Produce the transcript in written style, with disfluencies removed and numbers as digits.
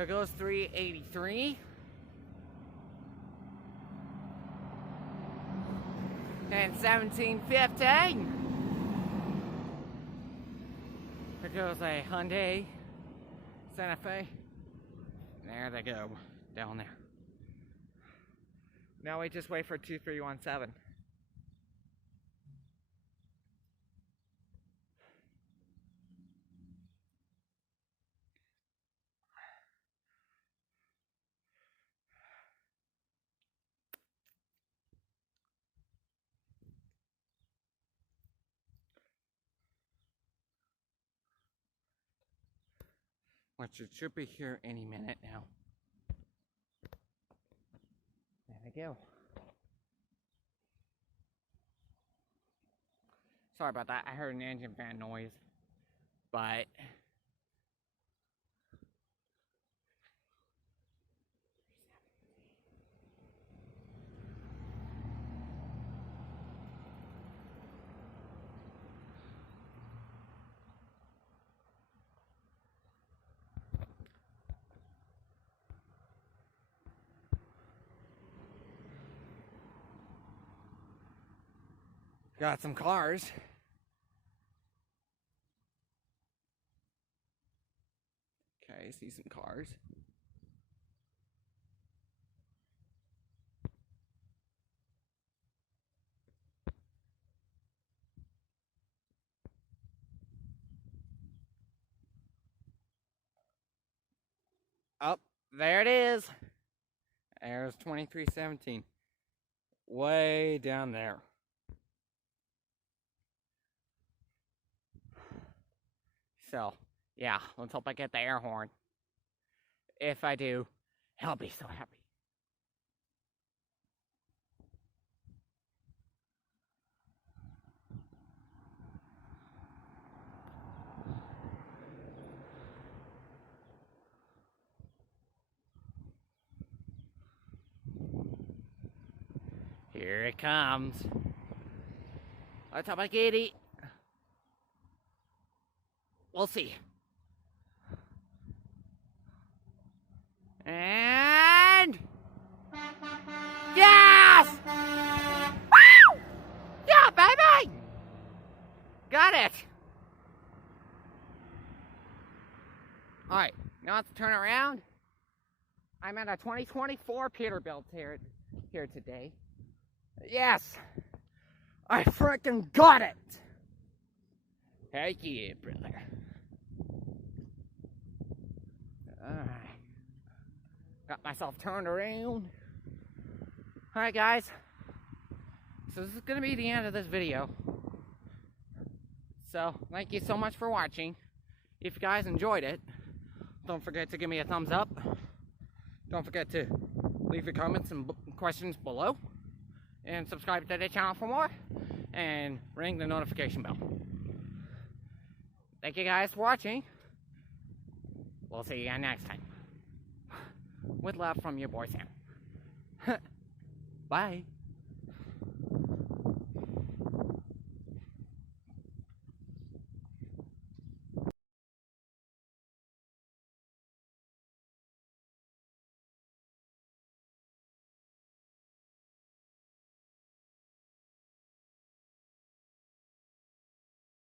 Here goes 383. And 1715. Here goes a Hyundai Santa Fe. There they go, down there. Now we just wait for 2317. Which it should be here any minute now. There they go. Sorry about that. I heard an engine fan noise. But got some cars. Okay, see some cars. Oh, there it is. There's 2317. Way down there. So, yeah, let's hope I get the air horn. If I do, I'll be so happy. Here it comes. Let's hope I get it. We'll see. And yes! Woo! Yeah, baby! Got it. All right, now let's turn around. I'm at a 2024 Peterbilt here today. Yes, I freaking got it. Heck yeah, brother. Alright. Got myself turned around. Alright, guys. So this is going to be the end of this video. So, thank you so much for watching. If you guys enjoyed it, don't forget to give me a thumbs up. Don't forget to leave your comments and questions below. And subscribe to the channel for more. And ring the notification bell. Thank you guys for watching. We'll see you again next time. With love from your boy Sam. Bye.